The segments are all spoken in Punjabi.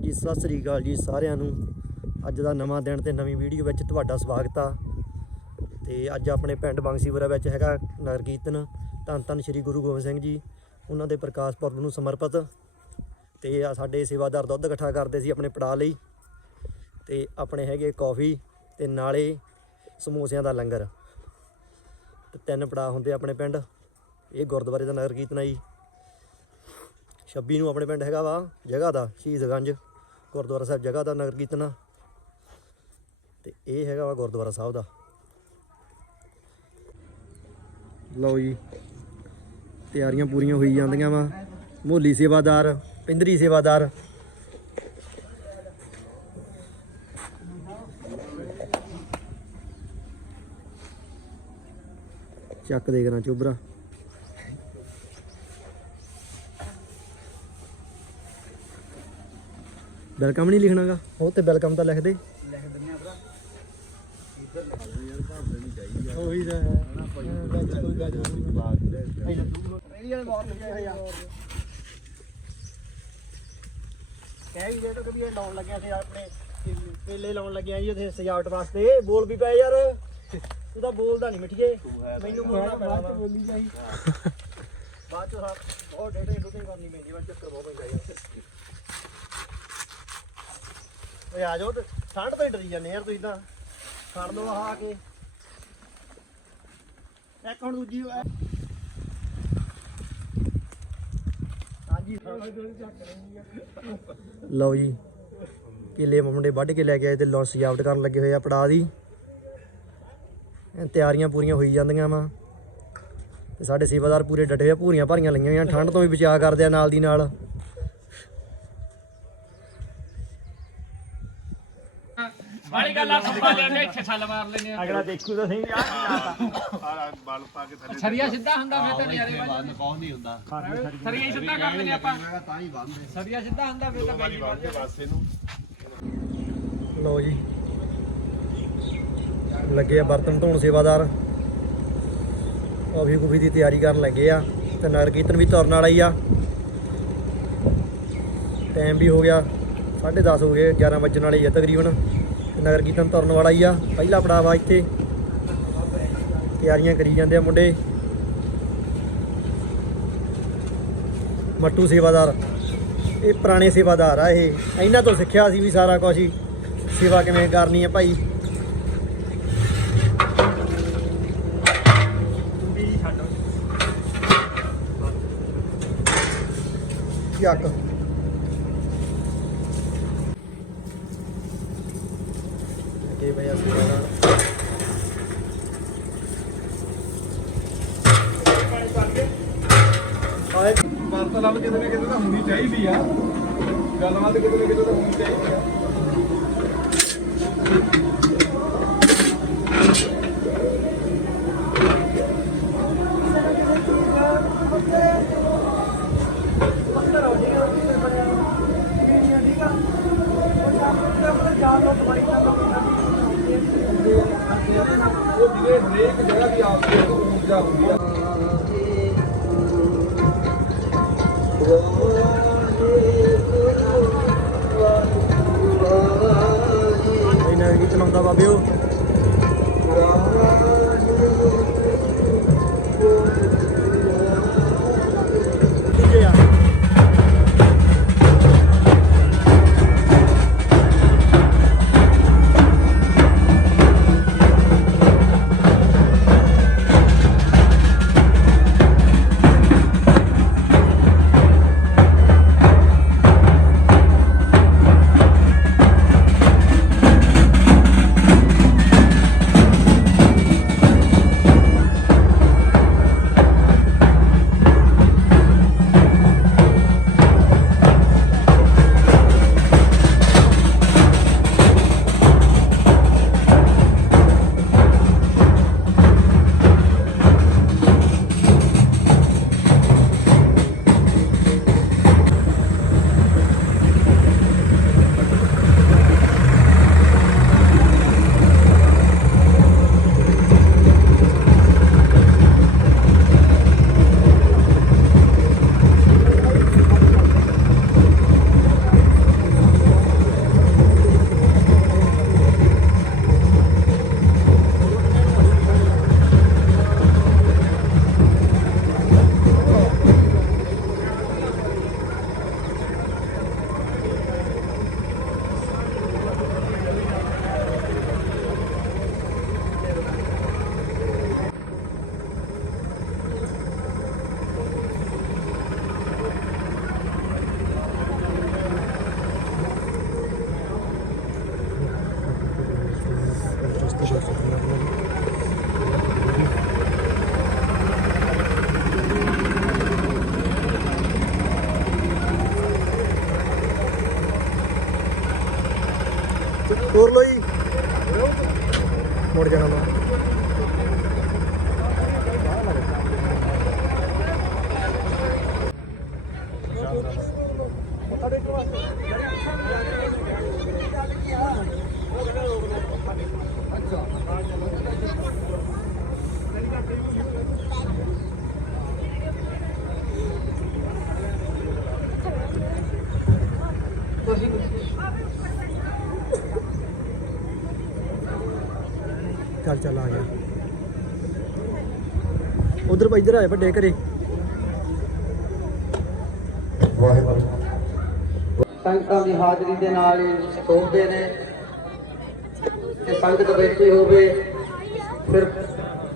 ਹਾਂਜੀ ਸਤਿ ਸ੍ਰੀ ਅਕਾਲ ਜੀ ਸਾਰਿਆਂ ਨੂੰ। ਅੱਜ ਦਾ ਨਵਾਂ ਦਿਨ ਤੇ ਨਵੀਂ ਵੀਡੀਓ ਵਿੱਚ ਤੁਹਾਡਾ ਸਵਾਗਤ ਆ। ਤੇ ਅੱਜ ਆਪਣੇ ਪਿੰਡ ਬੰਸੀਪੁਰਾ ਵਿੱਚ ਹੈਗਾ ਨਗਰ ਕੀਰਤਨ ਧੰਨ ਧੰਨ ਸ੍ਰੀ ਗੁਰੂ ਗੋਬਿੰਦ ਸਿੰਘ ਜੀ। ਉਹਨਾਂ ਦੇ ਪ੍ਰਕਾਸ਼ ਪੁਰਬ ਨੂੰ ਸਮਰਪਿਤ। ਤੇ ਆ ਸਾਡੇ ਸੇਵਾਦਾਰ ਦੁੱਧ ਇਕੱਠਾ ਕਰਦੇ ਸੀ ਆਪਣੇ ਪੜਾ ਲਈ। ਤੇ ਆਪਣੇ ਹੈਗੇ ਕੌਫੀ ਤੇ ਨਾਲੇ ਸਮੋਸਿਆਂ ਦਾ ਲੰਗਰ। ਤੇ ਤਿੰਨ ਪੜਾ ਹੁੰਦੇ ਆਪਣੇ ਪਿੰਡ। ਇਹ ਗੁਰਦੁਆਰੇ ਦਾ ਨਗਰ ਕੀਰਤਨ ਆ ਜੀ। 26 ਨੂੰ ਆਪਣੇ ਪਿੰਡ ਹੈਗਾ ਵਾ, ਜਗ੍ਹਾ ਦਾ ਸ਼ਹੀਦਗੰਜ ਗੁਰਦੁਆਰਾ ਸਾਹਿਬ ਜਗ੍ਹਾ ਦਾ ਨਗਰ ਕੀਰਤਨ ਆ। ਤੇ ਇਹ ਹੈਗਾ ਵਾ ਗੁਰਦੁਆਰਾ ਸਾਹਿਬ ਦਾ। ਲਓ ਜੀ, ਤਿਆਰੀਆਂ ਪੂਰੀਆਂ ਹੋਈ ਜਾਂਦੀਆਂ ਵਾ। ਮੋਲੀ ਸੇਵਾਦਾਰ, ਪਿੰਦਰੀ ਸੇਵਾਦਾਰ। ਚੱਕ ਦੇ ਕਰਾਂ ਚੋਬਰਾ। ਵੈਲਕਮ ਨਹੀਂ ਲਿਖਣਾਗਾ ਉਹ ਤੇ ਵੈਲਕਮ ਤਾਂ ਲਿਖ ਦੇ ਲਿਖ ਦਿੰਨੇ ਆ ਭਰਾ ਉਹੀ ਤਾਂ ਹੈ। ਵਿੱਚ ਕੋਈ ਗੱਲ ਰੇੜੀ ਵਾਲੇ ਬਹੁਤ ਲੱਗਿਆ ਹੋਇਆ ਕਹਿ ਹੀ ਜੇ ਤਾਂ ਕਦੀ ਇਹ ਲਾਉਣ ਲੱਗਿਆ ਸੀ ਆਪਣੇ ਕੇਲੇ ਲਾਉਣ ਲੱਗਿਆ ਜੀ ਉਥੇ ਸਜਾਵਟ ਵਾਸਤੇ। ਬੋਲ ਵੀ ਪਏ ਯਾਰ। ਤੂੰ ਤਾਂ ਬੋਲਦਾ ਨਹੀਂ ਮਿੱਠੀਏ। ਮੈਨੂੰ ਬੋਲਣਾ ਪੈਣਾ ਵਾ। ਬੋਲੀ ਜਾਈ। ਬਾਅਦ ਚ ਸਾ- ਬਹੁਤ ਡੇਟੇ ਡੂਟਿੰਗ ਕਰਨੀ ਪੈਂਦੀ ਮੈਂ ਚੱਕਰ ਬਹੁਤ ਪੈਂਦਾ ਯਾਰ। ਓਏ ਆ ਜਾਓ ਤੇ, ਠੰਡ ਤੋਂ ਹੀ ਡਰੀ ਜਾਂਦੇ ਯਾਰ ਤੁਸੀਂ ਤਾਂ। ਖੜ ਲਓ ਆਹ ਆ ਕੇ। ਇੱਕ ਹੁਣ ਦੂਜੀ ਐ- ਹਾਂਜੀ ਲਓ ਜੀ, ਕਿਲੇ ਮੁੰਡੇ ਵੱਢ ਕੇ ਲੈ ਕੇ ਆਏ ਤੇ ਲੌ ਸਜਾਵਟ ਕਰਨ ਲੱਗੇ ਹੋਏ ਆ ਪੜਾ ਦੀ। ਇਹ ਤਿਆਰੀਆਂ ਪੂਰੀਆਂ ਹੋਈ ਜਾਂਦੀਆਂ ਵਾ। ਤੇ ਸਾਡੇ ਸੇਵਾਦਾਰ ਪੂਰੇ ਡਟੇ ਹੋਏ ਆ ਪੂਰੀਆਂ ਭਾਰੀਆਂ ਲਈਆਂ ਹੋਈਆਂ, ਠੰਡ ਤੋਂ ਵੀ ਬਚਾਅ ਕਰਦੇ ਆ ਨਾਲ ਦੀ ਨਾਲ। ਵਾਲੀ ਗੱਲ ਆ ਫੁੱਟਬਾਲ ਲੈਣੇ ਇੱਥੇ ਛੱਲ ਮਾਰ ਲੈਣੇ ਆ। ਅਗਲਾ ਦੇਖੂ ਤਾਂ ਸਹੀ ਆ। ਕੀ ਲਾਤਾ ਸਰੀਆ ਸਿੱਧਾ ਹੁੰਦਾ ਫਿਰ ਤਾਂ ਨਿਆਰੇ ਬੰਦ ਬਹੁਤ ਨਹੀਂ ਹੁੰਦਾ। ਸਰੀਆ ਹੀ ਸਿੱਧਾ ਕਰ ਲੈਣੇ ਆਪਾਂ। ਸਰੀਆ ਸਿੱਧਾ ਹੁੰਦਾ ਫਿਰ ਤਾਂ ਬੈਲੀ ਲਓ ਜੀ। ਲੱਗੇ ਆ ਬਰਤਨ ਧੋਣ ਸੇਵਾਦਾਰ। ਕਾਫੀ ਕੁਫੀ ਦੀ ਤਿਆਰੀ ਕਰਨ ਲੱਗੇ ਆ ਤੇ ਨਗਰ ਕੀਰਤਨ ਵੀ ਤੁਰਨ ਵਾਲਾ ਹੀ ਆ। ਟਾਈਮ ਵੀ ਹੋ ਗਿਆ। 10:30 ਹੋ ਗਏ 11 ਵਜਣ ਵਾਲੇ ਆ ਤਕਰੀਬਨ। ਨਗਰ ਕੀਰਤਨ ਤੁਰਨ ਵਾਲਾ ਹੀ ਆ। ਪਹਿਲਾ ਪੜਾਅ ਵਾ ਇੱਥੇ। ਤਿਆਰੀਆਂ ਕਰੀ ਜਾਂਦੇ ਆ ਮੁੰਡੇ। ਮੱਟੂ ਸੇਵਾਦਾਰ। ਇਹ ਪੁਰਾਣੇ ਸੇਵਾਦਾਰ ਆ ਇਹ। ਇਹਨਾਂ ਤੋਂ ਸਿੱਖਿਆ ਸੀ ਵੀ ਸਾਰਾ ਕੁਝ ਹੀ। ਸੇਵਾ ਕਿਵੇਂ ਕਰਨੀ ਹੈ ਭਾਈ। ਚੱਕ। ਇਹ ਭਈਆ ਆਏ, ਵਾਰਤਾਲਾਪ ਕਿਤੇ ਨਾ ਕਿਤੇ ਤਾਂ ਹੋਣੀ ਚਾਹੀਦੀ ਆ। ਗੱਲਬਾਤ ਕਿਤੇ ਨਾ ਕਿਤੇ ਤਾਂ ਹੋਣੀ ਚਾਹੀਦੀ ਆ। ਇਹਨਾਂ ਕੀ ਹੋਰ ਲੋ ਜੀ। ਮੁੜ ਜਾਣਾ ਵਾ ਚੱਲ ਚੱਲ ਆ ਗਿਆ। ਉਧਰ ਭਾਈ ਇਧਰ ਆਏ ਵੱਡੇ ਘਰੇ। ਸੰਗਤਾਂ ਦੀ ਹਾਜ਼ਰੀ ਦੇ ਨਾਲ ਹੀ ਸੋਚਦੇ ਨੇ ਤੇ ਸੰਗਤ ਬੈਠੀ ਹੋਵੇ, ਫਿਰ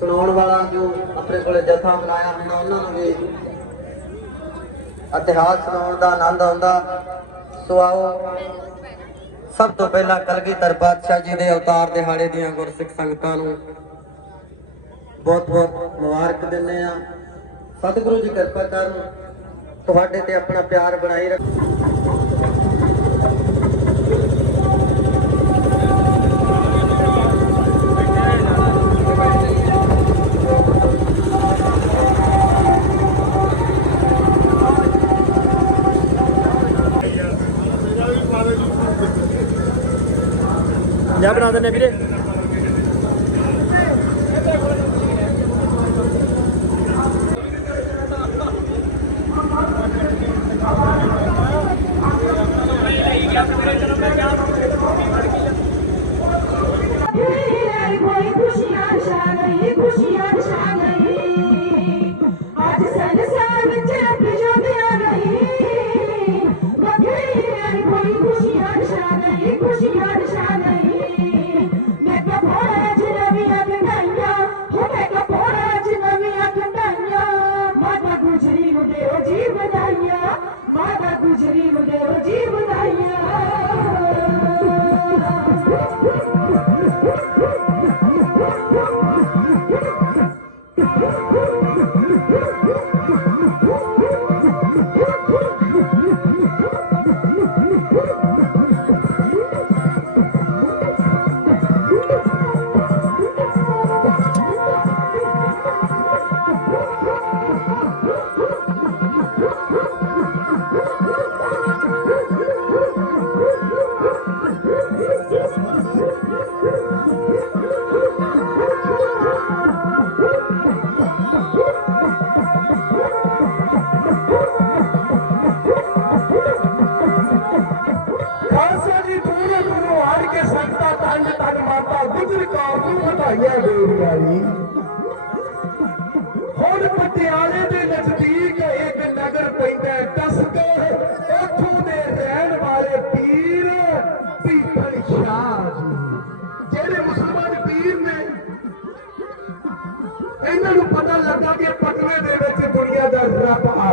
ਸੁਣਾਉਣ ਵਾਲਾ ਜੋ ਆਪਣੇ ਕੋਲੇ ਜਥਾ ਬੁਲਾਇਆ ਹੁੰਦਾ ਉਹਨਾਂ ਨੂੰ ਵੀ ਇਤਿਹਾਸ ਸੁਣਾਉਣ ਦਾ ਆਨੰਦ ਆਉਂਦਾ। ਸੋ ਆਓ। ਸਭ ਤੋਂ ਪਹਿਲਾਂ ਕਲਗੀਧਰ ਪਾਤਸ਼ਾਹ ਜੀ ਦੇ ਅਵਤਾਰ ਦਿਹਾੜੇ ਦੀਆਂ ਗੁਰਸਿੱਖ ਸੰਗਤਾਂ ਨੂੰ ਬਹੁਤ ਬਹੁਤ ਮੁਬਾਰਕ ਦਿੰਦੇ ਆ ਸਤਿਗੁਰੂ ਜੀ ਕਿਰਪਾ ਕਰਨ, ਤੁਹਾਡੇ ਤੇ ਆਪਣਾ ਪਿਆਰ ਬਣਾਈ ਰੱਖੋ ਜਾ ਬਣਾ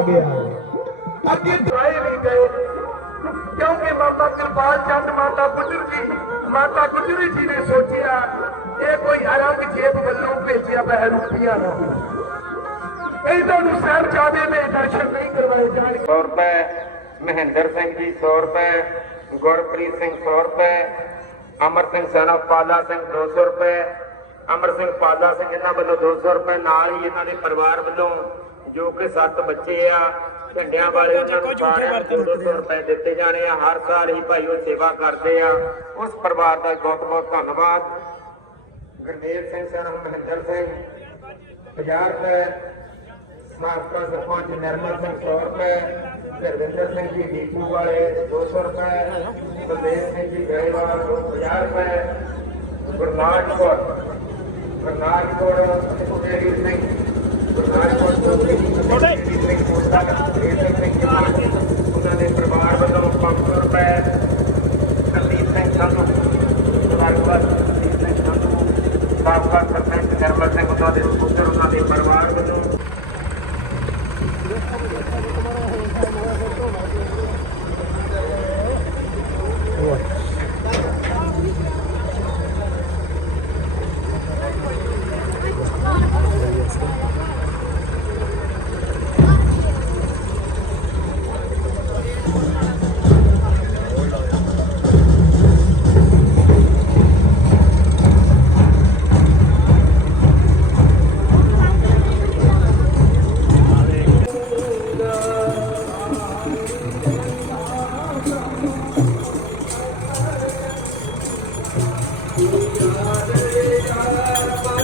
ਰੱਬ ਆ ਗਿਆ ਹੈ ਅੱਗੇ ਦੁਆਏ ਨਹੀਂ ਗਏ ਕਿਉਂਕਿ ਮਾਤਾ ਕਿਰਪਾਲ ਚੰਦ ਮਾਤਾ ਗੁਜਰ ਜੀ ਮਾਤਾ ਗੁਜਰੀ ਜੀ ਨੇ ਸੋਚਿਆ ਇਹ ਕੋਈ ਔਰੰਗਜ਼ੇਬ ਵੱਲੋਂ ਭੇਜਿਆ ਹੋਇਆ ਰੁਪਿਆ ਨਾ ਹੋਵੇ ਇਹਨਾਂ ਨੂੰ ਸਾਹਿਬਜ਼ਾਦੇ ਦੇ ਦਰਸ਼ਨ ਨਹੀਂ ਕਰਵਾਏ ਜਾਣਗੇ 100 ਰੁਪਏ ਮਹਿੰਦਰ ਸਿੰਘ ਜੀ 100 ਰੁਪਏ ਗੁਰਪ੍ਰੀਤ ਸਿੰਘ 100 ਰੁਪਏ ਅਮਰ ਸਿੰਘ ਸਨਾ ਪਾਲਾ ਸਿੰਘ 200 ਰੁਪਏ ਅਮਰ ਸਿੰਘ ਪਾਲਾ ਸਿੰਘ ਇਹਨਾਂ ਵੱਲੋਂ 200 ਰੁਪਏ ਨਾਲ ਹੀ ਇਹਨਾਂ ਦੇ ਪਰਿਵਾਰ ਵੱਲੋਂ ਜੋ ਕਿ ਸੱਤ ਬੱਚੇ ਆ ਝੰਡਿਆਂ ਵਾਲੇ ਉਹਨਾਂ ਨੂੰ ਸਾਰਿਆਂ ਨੂੰ 200 ਰੁਪਏ ਦਿੱਤੇ ਜਾਣੇ ਆ। ਹਰ ਸਾਲ ਹੀ ਭਾਈ ਉਹ ਸੇਵਾ ਕਰਦੇ ਆ। ਉਸ ਪਰਿਵਾਰ ਦਾ ਬਹੁਤ ਬਹੁਤ ਧੰਨਵਾਦ। ਗੁਰਮੇਲ ਸਿੰਘ ਸਨਾ ਮਹਿੰਦਰ ਸਿੰਘ 50 ਰੁਪਏ ਸਾਬਕਾ ਸਰਪੰਚ ਨਿਰਮਲ ਸਿੰਘ 100 ਰੁਪਏ ਗੁਰਵਿੰਦਰ ਸਿੰਘ ਜੀ ਡੀਪੂ ਵਾਲੇ 200 ਰੁਪਏ ਬਲਦੇਵ ਸਿੰਘ ਜੀ ਗਰੇਵਾਲ 50 ਰੁਪਏ ਗੁਰਨਾਜ ਕੌਰ ਗੁਰਨਾਜ ਕੌਰ ਸਿੰਘ। ਛੋਟੇ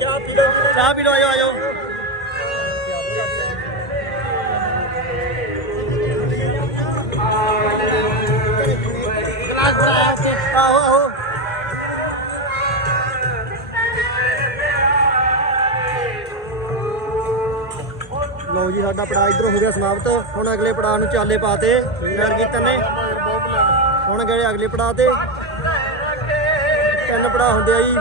ਚਾਹ ਪੀ ਲਓ, ਚਾਹ ਪੀ ਲਓ ਆਜੋ ਆਜੋ ਆਓ ਆਓ ਲਓ ਜੀ, ਸਾਡਾ ਪੜਾਅ ਇਧਰੋਂ ਹੋ ਗਿਆ ਸਮਾਪਤ। ਹੁਣ ਅਗਲੇ ਪੜਾਅ ਨੂੰ ਚਾਲੇ ਪਾਤੇ ਨਗਰ ਕੀਰਤਨ ਨੇ। ਹੁਣ ਗਏ ਅਗਲੇ ਪੜਾਅ ਤੇ ਤਿੰਨ ਪੜਾਅ ਹੁੰਦੇ ਆ ਜੀ।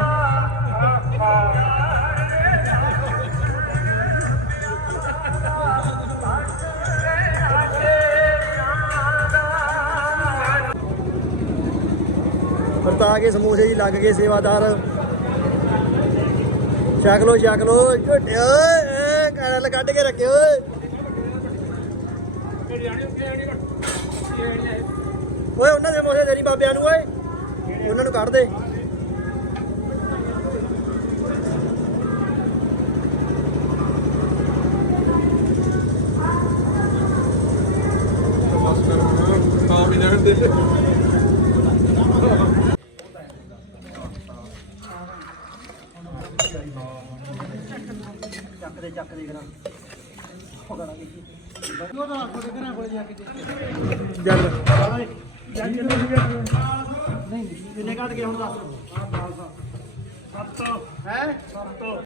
ਵਰਤਾ ਕੇ ਸਮੋਸੇ ਜੀ ਲੱਗ ਗਏ ਸੇਵਾਦਾਰ। ਛਕ ਲੋ ਛਕ ਲੋ ਝੋਟੇ, ਓਏ ਕਾਰਲ ਕੱਢ ਕੇ ਰੱਖਿਓ ਓਏ। ਓਏ, ਉਹਨਾਂ ਦੇ ਸਮੋਸੇ ਦੇਣੀ ਬਾਬਿਆਂ ਨੂੰ, ਓਏ। ਉਹਨਾਂ ਨੂੰ ਕੱਢ ਦੇ। ਚੱਕ